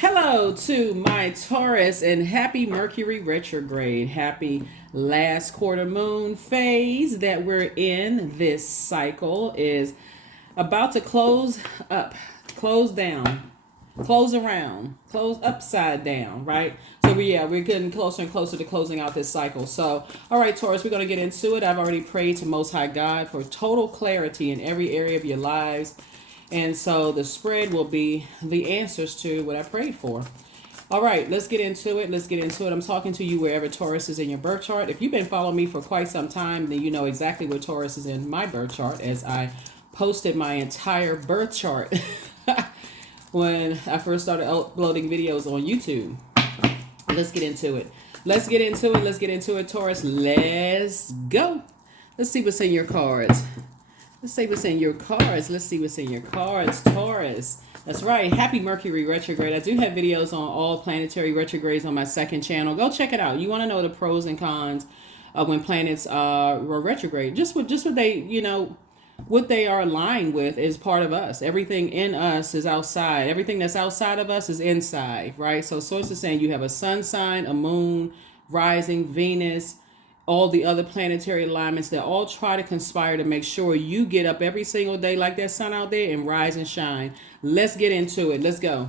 Hello to my Taurus and happy Mercury retrograde. Happy last quarter moon phase that we're in. This cycle is about to close up, close down, close around, close upside down, right? So we're getting closer and closer to closing out this cycle. So, all right, Taurus, we're going to get into it. I've already prayed to Most High God for total clarity in every area of your lives. And so the spread will be the answers to what I prayed for. All right, let's get into it. I'm talking to you wherever Taurus is in your birth chart. If you've been following me for quite some time, then you know exactly where Taurus is in my birth chart, as I posted my entire birth chart when I first started uploading videos on YouTube. Let's get into it. Let's get into it, Taurus. Let's go. Let's see what's in your cards. Let's see what's in your cards, Taurus. That's right. Happy Mercury retrograde. I do have videos on all planetary retrogrades on my second channel. Go check it out. You want to know the pros and cons of when planets were retrograde. Just what what they are aligned with is part of us. Everything in us is outside. Everything that's outside of us is inside, right? So source is saying you have a sun sign, a moon, rising, Venus, all the other planetary alignments that all try to conspire to make sure you get up every single day like that sun out there and rise and shine. Let's get into it. Let's go.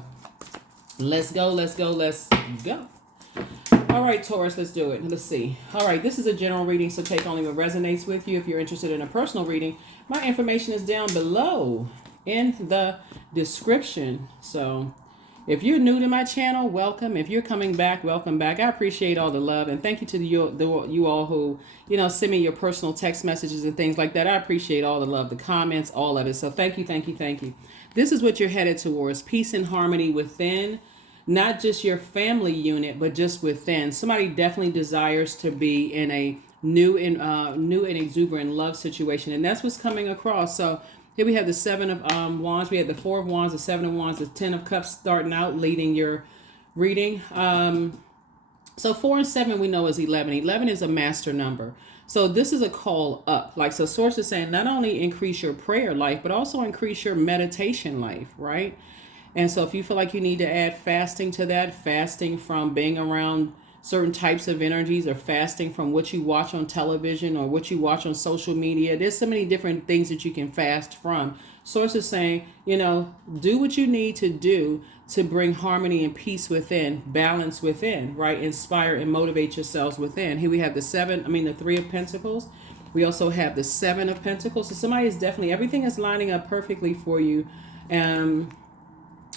All right, Taurus, let's do it. Let's see. All right, this is a general reading, so take only what resonates with you. If you're interested in a personal reading, my information is down below in the description. So if you're new to my channel, welcome. If you're coming back, welcome back. I appreciate all the love, and thank you to you all who send me your personal text messages and things like that. I appreciate all the love, the comments, all of it. So thank you. This is what you're headed towards: peace and harmony within, not just your family unit, but just within. Somebody definitely desires to be in a new and exuberant love situation, and that's what's coming across. So here we have the Seven of Wands. We have the Four of Wands, the Seven of Wands, the Ten of Cups starting out, leading your reading. So 4 and 7 we know is 11. 11 is a master number. So this is a call up. So source is saying not only increase your prayer life, but also increase your meditation life, right? And so if you feel like you need to add fasting to that, fasting from being around certain types of energies, or fasting from what you watch on television or what you watch on social media. There's so many different things that you can fast from. Source is saying, do what you need to do to bring harmony and peace within, balance within, right? Inspire and motivate yourselves within. Here we have the Three of Pentacles. We also have the Seven of Pentacles. So somebody is definitely, everything is lining up perfectly for you. And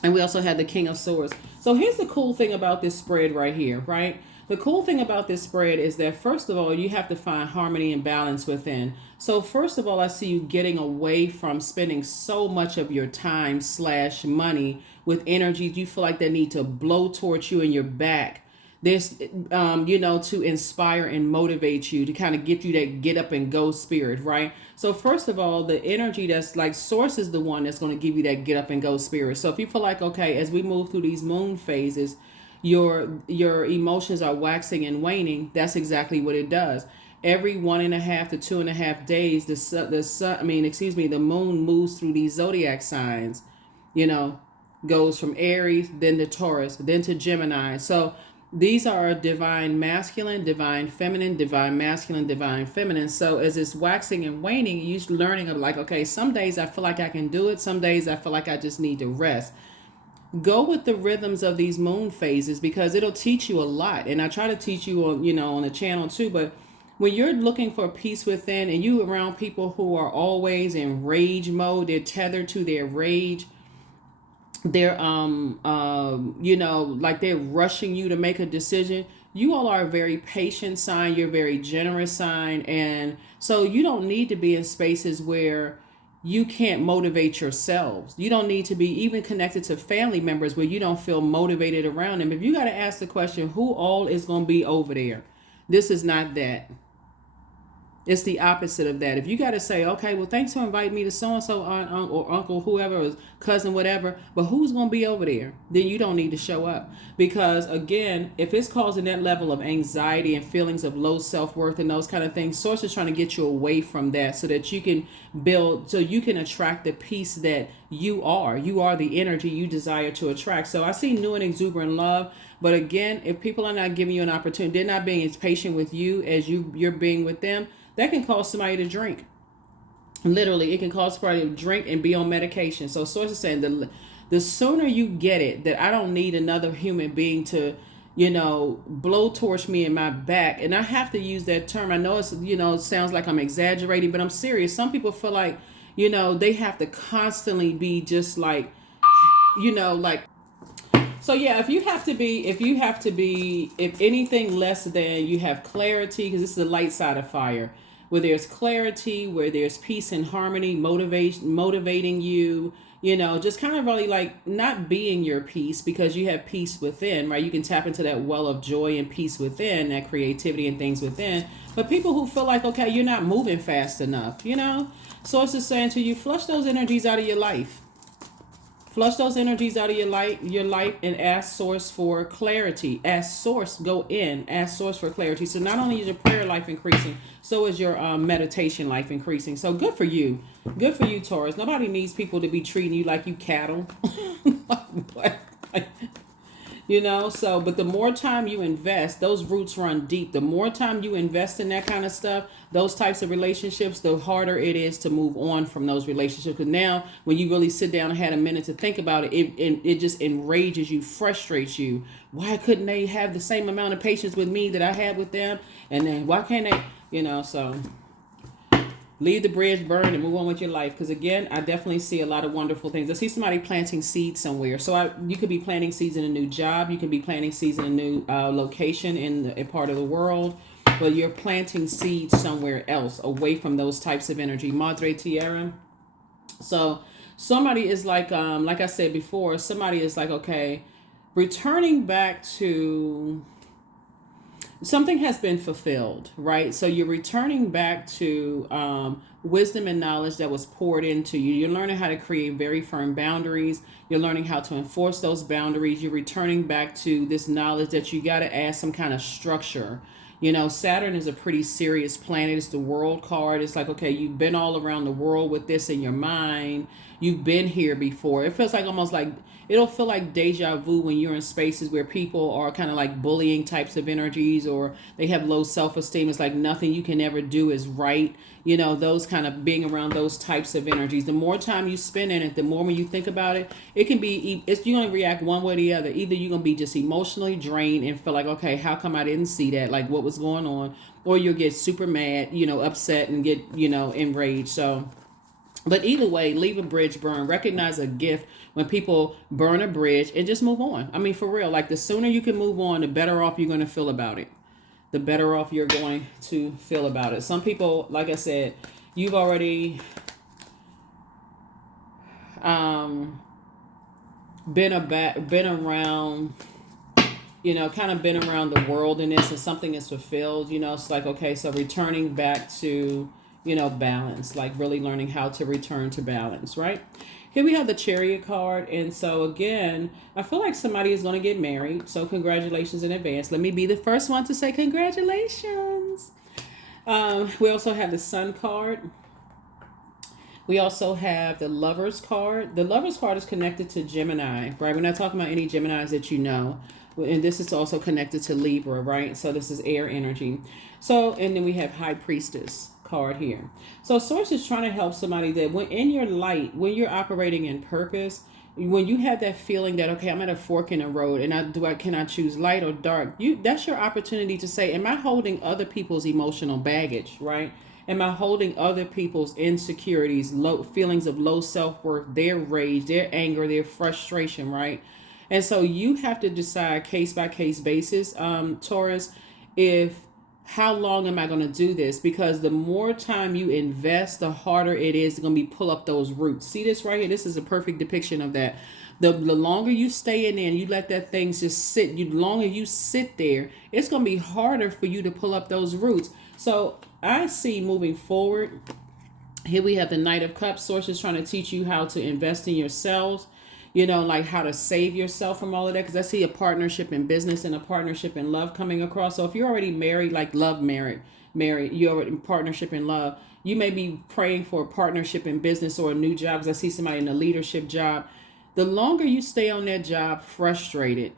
we also have the King of Swords. So here's the cool thing about this spread right here, right? The cool thing about this spread is that, first of all, you have to find harmony and balance within. So first of all, I see you getting away from spending so much of your time / money with energies you feel like they need to blow towards you in your back. There's, to inspire and motivate you, to kind of get you that get up and go spirit, right? So first of all, the energy that's like source is the one that's going to give you that get up and go spirit. So if you feel like, okay, as we move through these moon phases, your emotions are waxing and waning, that's exactly what it does. Every 1.5 to 2.5 days, the moon moves through these zodiac signs, goes from Aries, then to Taurus, then to Gemini. So these are divine masculine, divine feminine, divine masculine, divine feminine. So as it's waxing and waning, you're learning of okay, some days I feel like I can do it. Some days I feel like I just need to rest. Go with the rhythms of these moon phases, because it'll teach you a lot. And I try to teach you on the channel too. But when you're looking for peace within, and you around people who are always in rage mode, they're tethered to their rage. They're they're rushing you to make a decision. You all are a very patient sign. You're a very generous sign. And so you don't need to be in spaces where you can't motivate yourselves. You don't need to be even connected to family members where you don't feel motivated around them. If you got to ask the question, who all is going to be over there? This is not that. It's the opposite of that. If you got to say, okay, well, thanks for inviting me to so-and-so, aunt, or uncle, whoever, or cousin, whatever, but who's going to be over there? Then you don't need to show up. Because, again, if it's causing that level of anxiety and feelings of low self-worth and those kind of things, Source is trying to get you away from that so that you can build, so you can attract the peace that you are. You are the energy you desire to attract. So I see new and exuberant love. But again, if people are not giving you an opportunity, they're not being as patient with you as you're being with them, that can cause somebody to drink. Literally, it can cause somebody to drink and be on medication. So Source is saying the sooner you get it, that I don't need another human being to, blow torch me in my back. And I have to use that term. I know it sounds like I'm exaggerating, but I'm serious. Some people feel like, they have to constantly be just like, like, so yeah, if anything less than you have clarity, because this is the light side of fire, where there's clarity, where there's peace and harmony, motivating you, just kind of really like not being your peace, because you have peace within, right? You can tap into that well of joy and peace within, that creativity and things within. But people who feel like, okay, you're not moving fast enough, Source is saying to you, flush those energies out of your life. Flush those energies out of your life, and ask Source for clarity. Ask Source, go in, ask Source for clarity. So not only is your prayer life increasing, so is your meditation life increasing. So good for you. Good for you, Taurus. Nobody needs people to be treating you like you cattle. But the more time you invest, those roots run deep. The more time you invest in that kind of stuff, those types of relationships, the harder it is to move on from those relationships. Because now when you really sit down and had a minute to think about it, it just enrages you, frustrates you. Why couldn't they have the same amount of patience with me that I had with them? And then why can't they, so leave the bridge burn and move on with your life. Because again, I definitely see a lot of wonderful things. I see somebody planting seeds somewhere. So you could be planting seeds in a new job. You could be planting seeds in a new location in a part of the world. But you're planting seeds somewhere else, away from those types of energy. Madre Tierra. So somebody is like I said before, somebody is like, okay, returning back to... something has been fulfilled, right? So you're returning back to wisdom and knowledge that was poured into you. You're learning how to create very firm boundaries. You're learning how to enforce those boundaries. You're returning back to this knowledge that you got to add some kind of structure. Saturn is a pretty serious planet. It's the world card. It's like, okay, you've been all around the world with this in your mind. You've been here before. It feels like almost like, it'll feel like deja vu when you're in spaces where people are kind of like bullying types of energies, or they have low self-esteem. It's like nothing you can ever do is right. Those kind of being around those types of energies. The more time you spend in it, the more when you think about it, it can be, you're going to react one way or the other. Either you're going to be just emotionally drained and feel like, okay, how come I didn't see that? Like what was going on? Or you'll get super mad, upset and get, enraged. So... but either way, leave a bridge burn. Recognize a gift when people burn a bridge and just move on. I mean, for real, like the sooner you can move on, the better off you're going to feel about it. The better off you're going to feel about it. Some people, like I said, you've already been around, kind of been around the world in this, and something is fulfilled. It's like, okay, so returning back to... balance, like really learning how to return to balance, right? Here we have the Chariot card. And so again, I feel like somebody is going to get married. So congratulations in advance. Let me be the first one to say congratulations. We also have the Sun card. We also have the Lovers card. The Lovers card is connected to Gemini, right? We're not talking about any Geminis that you know. And this is also connected to Libra, right? So this is air energy. So, and then we have High Priestess card here. So Source is trying to help somebody that when in your light, when you're operating in purpose, when you have that feeling that, okay, I'm at a fork in the road and can I choose light or dark? That's your opportunity to say, am I holding other people's emotional baggage, right? Am I holding other people's insecurities, low feelings of low self-worth, their rage, their anger, their frustration, right? And so you have to decide case by case basis, Taurus, how long am I going to do this? Because the more time you invest, the harder it is going to be pull up those roots. See this right here? This is a perfect depiction of that. The longer you stay in there and you let that thing just sit, the longer you sit there, it's going to be harder for you to pull up those roots. So I see moving forward, here we have the Knight of Cups. Source is trying to teach you how to invest in yourselves. Like how to save yourself from all of that. Because I see a partnership in business and a partnership in love coming across. So if you're already married, like love married, you're already in partnership in love, You may be praying for a partnership in business or a new job, because I see somebody in a leadership job. The longer you stay on that job frustrated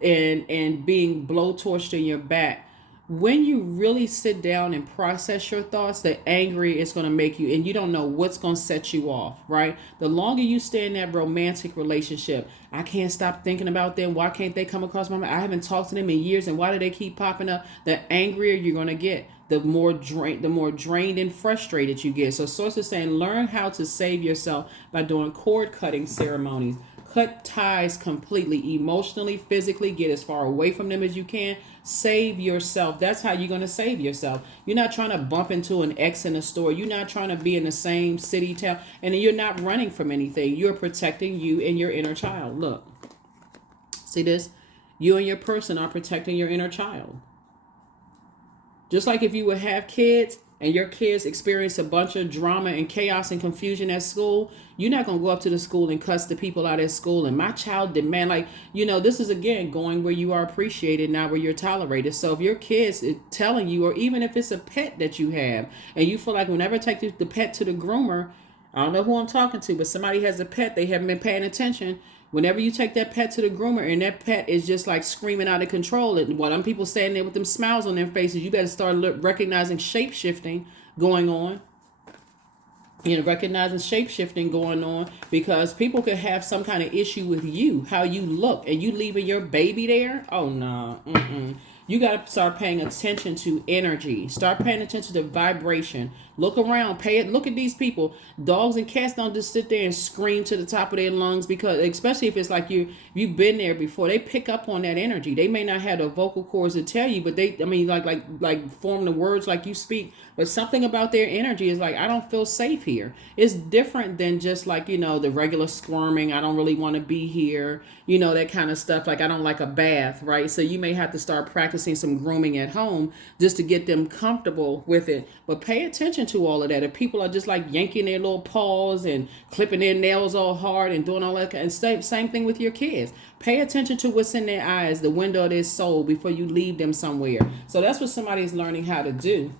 and being blowtorched in your back, when you really sit down and process your thoughts, the angry is going to make you, and you don't know what's going to set you off, right? The longer you stay in that romantic relationship, I can't stop thinking about them. Why can't they come across my mind? I haven't talked to them in years, and why do they keep popping up? The angrier you're going to get, the more drained and frustrated you get. So Source is saying, learn how to save yourself by doing cord cutting ceremonies. Cut ties completely, emotionally, physically. Get as far away from them as you can. Save yourself. That's how you're going to save yourself. You're not trying to bump into an ex in a store. You're not trying to be in the same city, town. And you're not running from anything. You're protecting you and your inner child. Look. See this? You and your person are protecting your inner child. Just like if you would have kids and your kids experience a bunch of drama and chaos and confusion at school, you're not going to go up to the school and cuss the people out at school. And my child demand, like, this is, again, going where you are appreciated, not where you're tolerated. So if your kids is telling you, or even if it's a pet that you have, and you feel like whenever I take the pet to the groomer, I don't know who I'm talking to, but somebody has a pet, they haven't been paying attention. Whenever you take that pet to the groomer and that pet is just like screaming out of control, and while them people standing there with them smiles on their faces, you better start recognizing shape-shifting going on. Recognizing shape-shifting going on, because people could have some kind of issue with you, how you look, and you leaving your baby there. Oh, no. You got to start paying attention to energy. Start paying attention to vibration. Look around. Look at these people. Dogs and cats don't just sit there and scream to the top of their lungs, because, especially if it's like you've been there before, they pick up on that energy. They may not have the vocal cords to tell you, but they, like form the words like you speak. But something about their energy is like, I don't feel safe here. It's different than just like, the regular squirming. I don't really want to be here. That kind of stuff. Like, I don't like a bath, right? So you may have to start practicing some grooming at home just to get them comfortable with it. But pay attention to all of that. If people are just like yanking their little paws and clipping their nails all hard and doing all that, and same thing with your kids. Pay attention to what's in their eyes, the window of their soul, before you leave them somewhere. So that's what somebody is learning how to do.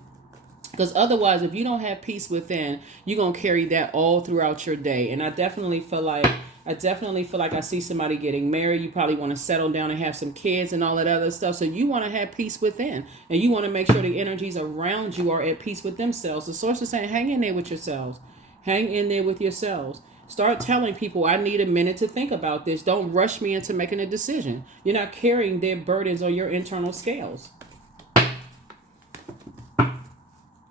Because otherwise, if you don't have peace within, you're going to carry that all throughout your day. And I definitely feel like I see somebody getting married. You probably want to settle down and have some kids and all that other stuff. So you want to have peace within. And you want to make sure the energies around you are at peace with themselves. The Source is saying, hang in there with yourselves. Hang in there with yourselves. Start telling people, I need a minute to think about this. Don't rush me into making a decision. You're not carrying their burdens on your internal scales.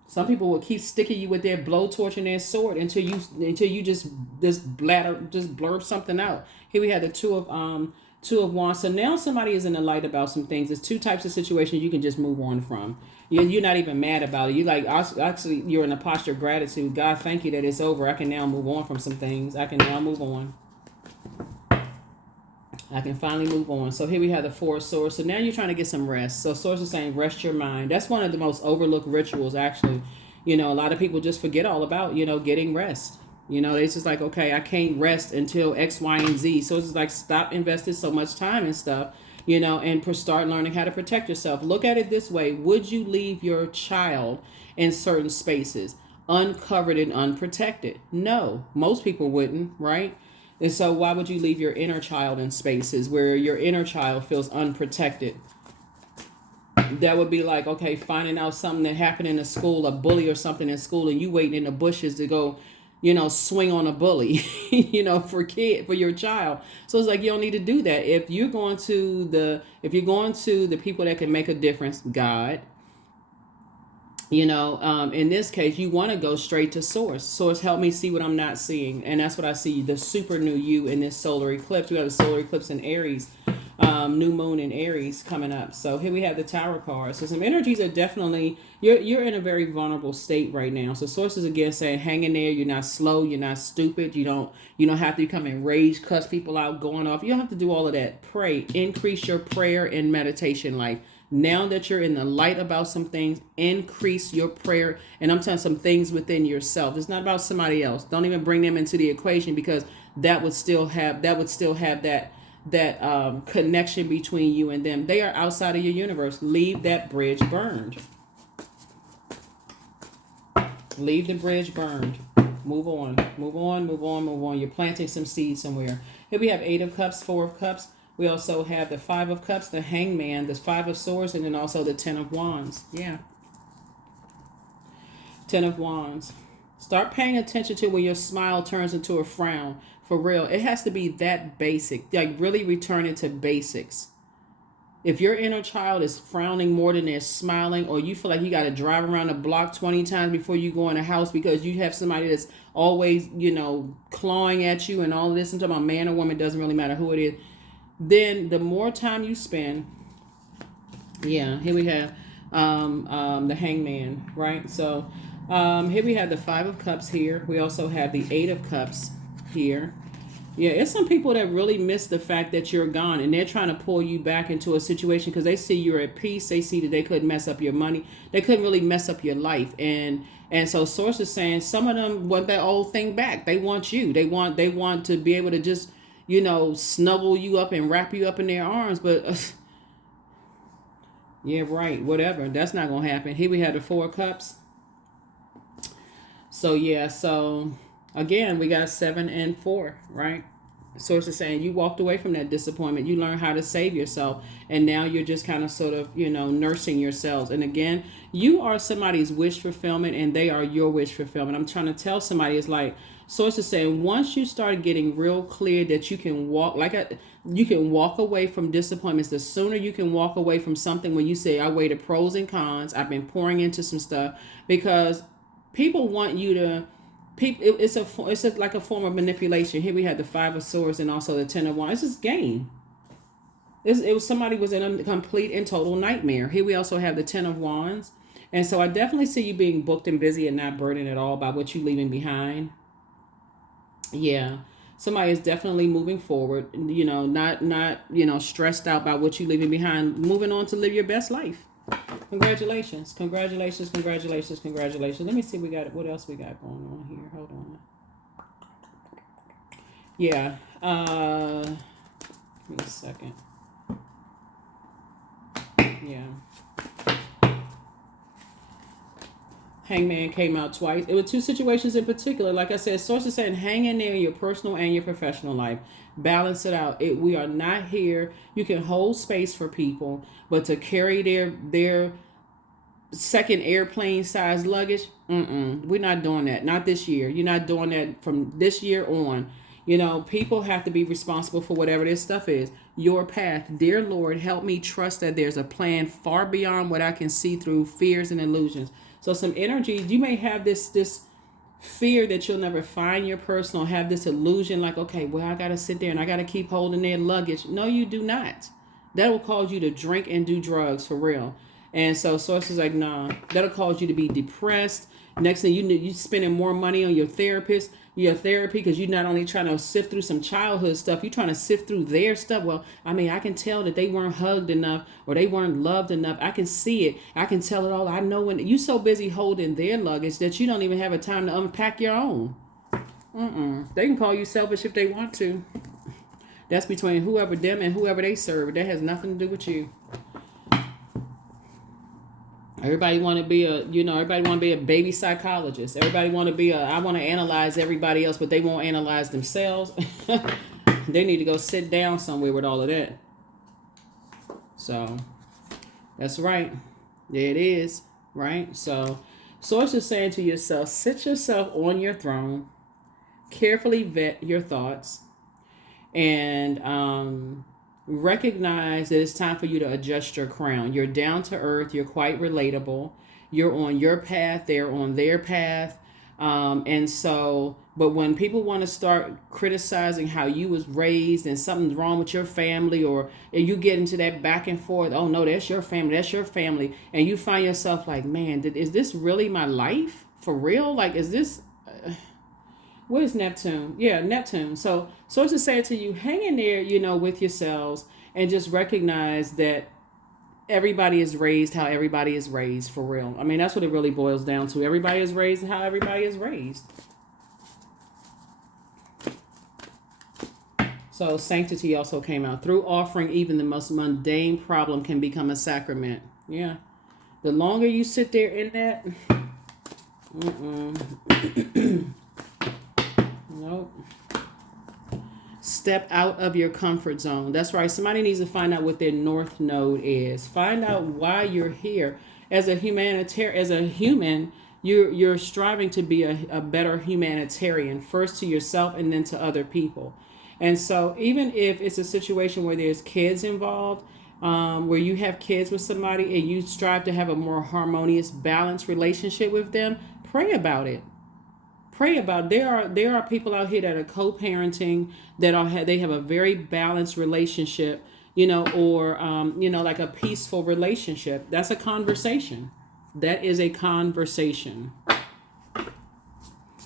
Some people will keep sticking you with their blowtorch and their sword until you just blurb something out. Here we had the two of wands. So now somebody is in the light about some things. There's two types of situations you can just move on from. You're not even mad about it. You like, actually, you're in a posture of gratitude. God, thank you that it's over. I can now move on from some things. I can now move on. I can finally move on. So here we have the Four of Swords. So now you're trying to get some rest. So Source is saying, rest your mind. That's one of the most overlooked rituals, actually. A lot of people just forget all about, getting rest. It's just like, okay, I can't rest until X, Y, and Z. So it's just like, stop investing so much time and stuff, and start learning how to protect yourself. Look at it this way. Would you leave your child in certain spaces uncovered and unprotected? No, most people wouldn't, right? And so why would you leave your inner child in spaces where your inner child feels unprotected? That would be like, okay, finding out something that happened in a school, a bully or something in school, and you waiting in the bushes to go, swing on a bully, for your child. So it's like, you don't need to do that. If you're going to the people that can make a difference, God, in this case, you want to go straight to Source. Source, help me see what I'm not seeing. And that's what I see, the super new you in this solar eclipse. We have a solar eclipse in Aries, new moon in Aries coming up. So here we have the Tower card. So some energies are definitely, you're in a very vulnerable state right now. So Source is again saying, hang in there. You're not slow. You're not stupid. You don't have to become enraged, cuss people out, going off. You don't have to do all of that. Pray. Increase your prayer and meditation life. Now that you're in the light about some things, increase your prayer. And I'm telling some things within yourself. It's not about somebody else. Don't even bring them into the equation, because that would still have that connection between you and them. They are outside of your universe. Leave that bridge burned. Leave the bridge burned. Move on. Move on, move on, move on. You're planting some seeds somewhere. Here we have 8 of Cups, 4 of Cups. We also have the 5 of Cups, the Hangman, the 5 of Swords, and then also the 10 of Wands. Yeah. 10 of Wands. Start paying attention to when your smile turns into a frown. For real. It has to be that basic. Like, really return it to basics. If your inner child is frowning more than they're smiling, or you feel like you got to drive around the block 20 times before you go in a house because you have somebody that's always, clawing at you and all of this, I'm talking about man or woman, doesn't really matter who it is, then the more time you spend, here we have the Hangman, right? So here we have the 5 of Cups here. We also have the 8 of Cups here. Yeah, it's some people that really miss the fact that you're gone, and they're trying to pull you back into a situation because they see you're at peace. They see that they couldn't mess up your money. They couldn't really mess up your life. And so Source is saying some of them want that old thing back. They want you. They want to be able to just, snuggle you up and wrap you up in their arms. But yeah, right. Whatever. That's not going to happen. Here we have the 4 of Cups. So yeah, again, we got 7 and 4, right? Source is saying you walked away from that disappointment. You learned how to save yourself. And now you're just kind of sort of, nursing yourselves. And again, you are somebody's wish fulfillment and they are your wish fulfillment. I'm trying to tell somebody, it's like Source is saying once you start getting real clear that you can you can walk away from disappointments. The sooner you can walk away from something when you say, I weighed the pros and cons. I've been pouring into some stuff because people want you to. It's like a form of manipulation. Here we had the 5 of Swords and also the 10 of Wands. It's just game. Somebody was in a complete and total nightmare. Here we also have the 10 of Wands. And so I definitely see you being booked and busy and not burdened at all by what you're leaving behind. Yeah. Somebody is definitely moving forward, not stressed out by what you're leaving behind, moving on to live your best life. Congratulations. Congratulations. Congratulations. Congratulations. Let me see what else we got going on here. Hold on. Yeah. Give me a second. Yeah. Hangman came out twice. It was 2 situations in particular. Like I said, Source is saying hang in there in your personal and your professional life. Balance it out. We are not here. You can hold space for people, but to carry their second airplane size luggage, we're not doing that. Not this year. You're not doing that from this year on. People have to be responsible for whatever this stuff is. Your path. Dear Lord, help me trust that there's a plan far beyond what I can see through fears and illusions. So some energy, you may have this fear that you'll never find your person, or have this illusion like, okay, well, I got to sit there and I got to keep holding their luggage. No, you do not. That will cause you to drink and do drugs for real. And so Source is like, nah, that'll cause you to be depressed. Next thing you know, you're spending more money on your therapy, because you're not only trying to sift through some childhood stuff, you're trying to sift through their stuff. Well, I can tell that they weren't hugged enough or they weren't loved enough. I can see it. I can tell it all. I know when you're so busy holding their luggage that you don't even have a time to unpack your own. They can call you selfish if they want to. That's between whoever them and whoever they serve. That has nothing to do with you. Everybody want to be a baby psychologist. Everybody want to be I want to analyze everybody else, but they won't analyze themselves. They need to go sit down somewhere with all of that. So that's right. There it is. Right. So Source is saying to yourself, sit yourself on your throne, carefully vet your thoughts, and recognize that it's time for you to adjust your crown. You're down to earth. You're quite relatable. You're on your path. They're on their path. And so, but when people want to start criticizing how you was raised and something's wrong with your family, or you get into that back and forth, oh no, that's your family. That's your family. And you find yourself like, man, is this really my life for real? Like, is this, where's Neptune? Yeah, Neptune. So Source is saying to you, hang in there, with yourselves, and just recognize that everybody is raised how everybody is raised for real. I mean, that's what it really boils down to. Everybody is raised how everybody is raised. So sanctity also came out. Through offering, even the most mundane problem can become a sacrament. Yeah. The longer you sit there in that, Nope. Step out of your comfort zone. That's right. Somebody needs to find out what their north node is. Find out why you're here. As a humanitarian, as a human, you're striving to be a better humanitarian, first to yourself and then to other people. And so even if it's a situation where there's kids involved, where you have kids with somebody and you strive to have a more harmonious, balanced relationship with them, pray about it. Pray about it. There are people out here that are co-parenting, that they have a very balanced relationship, or like a peaceful relationship. That's a conversation. That is a conversation.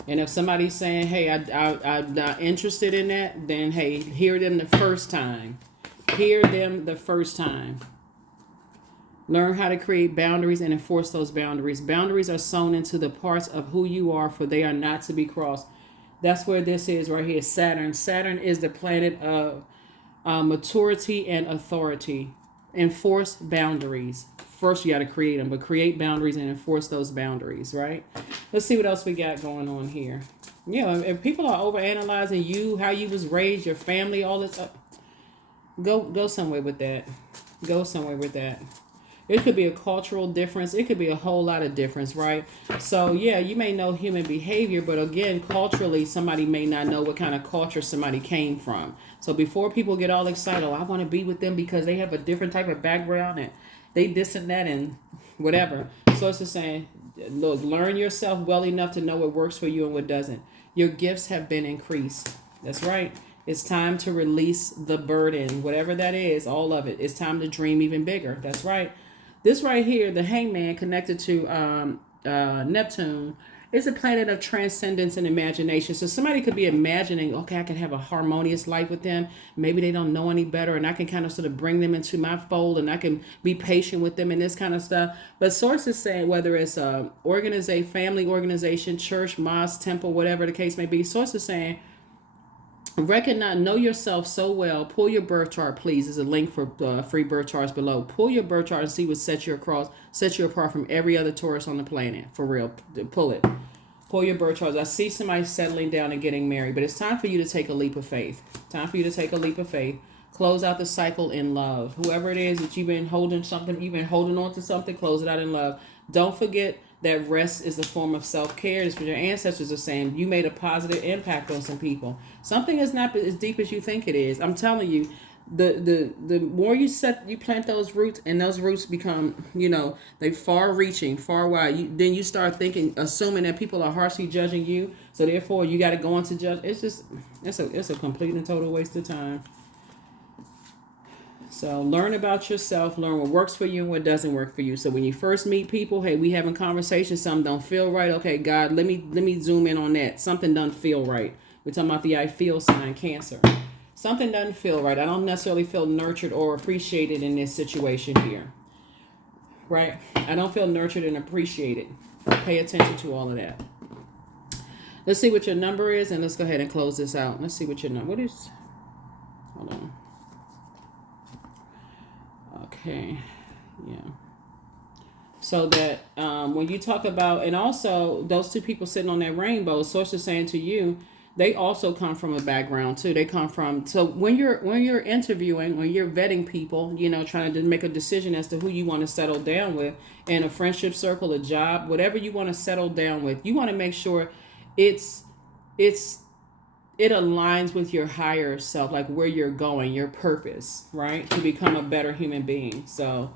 And if somebody's saying, hey, I'm not interested in that, then hey, hear them the first time. Hear them the first time. Learn how to create boundaries and enforce those boundaries. Boundaries are sewn into the parts of who you are, for they are not to be crossed. That's where this is right here, Saturn. Saturn is the planet of maturity and authority. Enforce boundaries. First, you got to create them, but create boundaries and enforce those boundaries, right? Let's see what else we got going on here. If people are overanalyzing you, how you was raised, your family, all this, go somewhere with that. Go somewhere with that. It could be a cultural difference. It could be a whole lot of difference, right? So, yeah, you may know human behavior, but again, culturally, somebody may not know what kind of culture somebody came from. So before people get all excited, I want to be with them because they have a different type of background and they this and that and whatever. So it's just saying, look, learn yourself well enough to know what works for you and what doesn't. Your gifts have been increased. That's right. It's time to release the burden, whatever that is, all of it. It's time to dream even bigger. That's right. This right here, the hangman connected to Neptune, is a planet of transcendence and imagination. So somebody could be imagining, okay, I can have a harmonious life with them. Maybe they don't know any better, and I can kind of sort of bring them into my fold, and I can be patient with them and this kind of stuff. But sources say, whether it's a family organization, church, mosque, temple, whatever the case may be, sources saying, know yourself so well. Pull your birth chart, please. There's a link for free birth charts below. Pull your birth chart and see what sets you apart from every other Taurus on the planet. For real. Pull it. Pull your birth charts. I see somebody settling down and getting married, but it's time for you to take a leap of faith. Time for you to take a leap of faith. Close out the cycle in love. Whoever it is that you've been holding on to something, close it out in love. Don't forget that rest is a form of self-care. It's what your ancestors are saying. You made a positive impact on some people. Something is not as deep as you think it is. I'm telling you, the more you plant those roots, and those roots become, they far-reaching, far wide. Then you start assuming that people are harshly judging you. So therefore, you got to go on to judge. It's a complete and total waste of time. So learn about yourself, learn what works for you and what doesn't work for you. So when you first meet people, hey, we having conversations, something don't feel right. Okay, God, let me zoom in on that. Something doesn't feel right. We're talking about the I feel sign, Cancer. Something doesn't feel right. I don't necessarily feel nurtured or appreciated in this situation here. Right? I don't feel nurtured and appreciated. Pay attention to all of that. Let's see what your number is, and let's go ahead and close this out. Let's see what your number is. Hold on. Okay, yeah. So that when you talk about, and also those two people sitting on that rainbow, sources saying to you, they also come from a background too. They come from, so when you're interviewing, when you're vetting people, trying to make a decision as to who you want to settle down with in a friendship circle, a job, whatever you want to settle down with, you want to make sure it aligns with your higher self, like where you're going, your purpose, right? To become a better human being. So,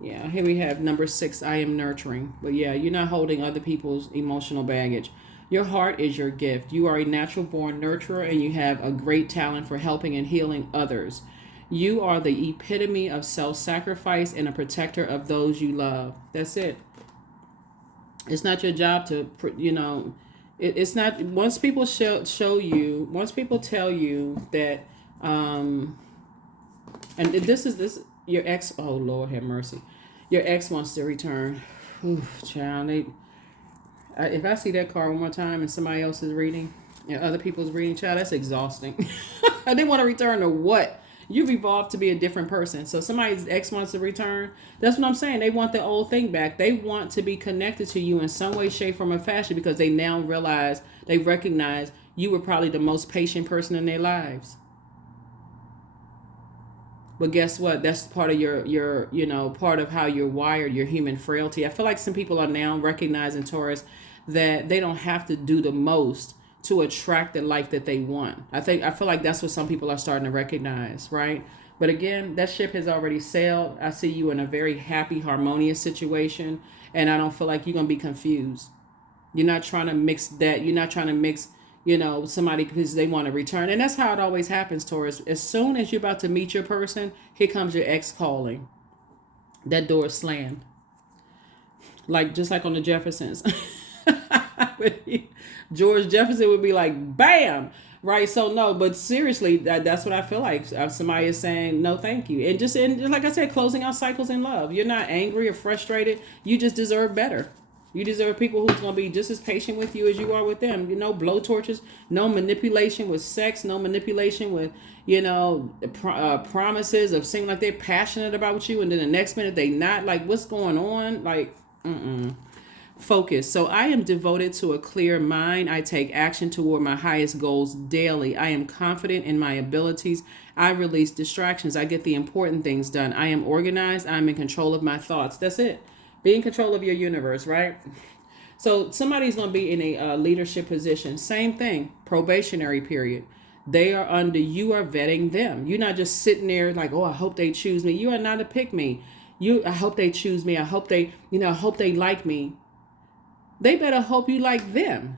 yeah, here we have number 6, I am nurturing. But yeah, you're not holding other people's emotional baggage. Your heart is your gift. You are a natural born nurturer, and you have a great talent for helping and healing others. You are the epitome of self-sacrifice and a protector of those you love. That's it. It's not your job to, it's not, once people show you, once people tell you that, and this, your ex, oh Lord have mercy, your ex wants to return. Oof, child, if I see that card one more time and somebody else is reading, other people's reading, child, that's exhausting. They want to return to what? You've evolved to be a different person. So somebody's ex wants to return. That's what I'm saying. They want the old thing back. They want to be connected to you in some way, shape, form, or fashion because they now realize, they recognize you were probably the most patient person in their lives. But guess what? That's part of your part of how you're wired, your human frailty. I feel like some people are now recognizing, Taurus, that they don't have to do the most to attract the life that they want. I feel like that's what some people are starting to recognize, right? But again, that ship has already sailed. I see you in a very happy, harmonious situation, and I don't feel like you're gonna be confused. You're not trying to mix that. You're not trying to mix, somebody because they want to return. And that's how it always happens, Taurus. As soon as you're about to meet your person, here comes your ex calling. That door is slammed. Just like on the Jeffersons. George Jefferson would be like, bam! Right? So no, but seriously, that's what I feel like. Somebody is saying, no, thank you. And just like I said, closing out cycles in love. You're not angry or frustrated. You just deserve better. You deserve people who's going to be just as patient with you as you are with them. Blow torches, no manipulation with sex, no manipulation with, promises of seeming like they're passionate about you. And then the next minute they not. Like, what's going on? Like, Focus. So I am devoted to a clear mind. I take action toward my highest goals daily. I am confident in my abilities. I release distractions. I get the important things done. I am organized. I'm in control of my thoughts. That's it. Be in control of your universe, right? So somebody's going to be in a leadership position. Same thing. Probationary period. They are under, you are vetting them. You're not just sitting there like, oh, I hope they choose me. You are not a pick me. I hope they choose me. I hope they, I hope they like me. They better hope you like them.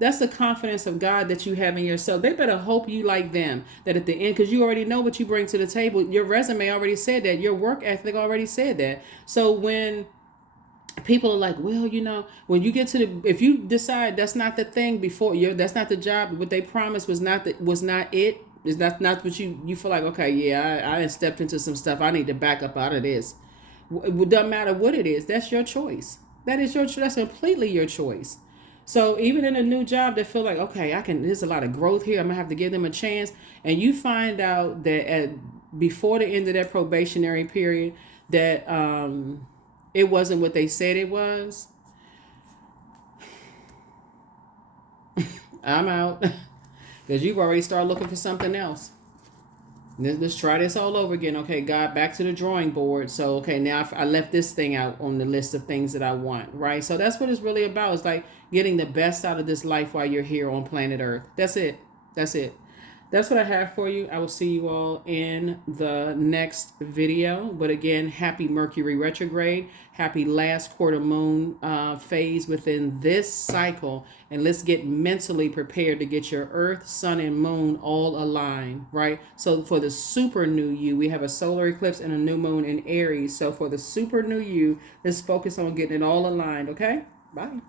That's the confidence of God that you have in yourself. They better hope you like them. That at the end, because you already know what you bring to the table. Your resume already said that. Your work ethic already said that. So when people are like, well, when you get to if you decide that's not the thing that's not the job, what they promised was not it. Is that not what you feel like? Okay, yeah, I stepped into some stuff. I need to back up out of this. It doesn't matter what it is. That's your choice. That is your. That's completely your choice. So even in a new job, they feel like, okay, there's a lot of growth here. I'm gonna have to give them a chance. And you find out that before the end of that probationary period, that it wasn't what they said it was. I'm out because you've already started looking for something else. Let's try this all over again. Okay, God, back to the drawing board. So, okay, now I left this thing out on the list of things that I want, right? So that's what it's really about. It's like getting the best out of this life while you're here on planet Earth. That's it. That's it. That's what I have for you. I will see you all in the next video. But again, happy Mercury retrograde. Happy last quarter moon phase within this cycle. And let's get mentally prepared to get your Earth, Sun, and Moon all aligned, right? So for the super new you, we have a solar eclipse and a new moon in Aries. So for the super new you, let's focus on getting it all aligned, okay? Bye.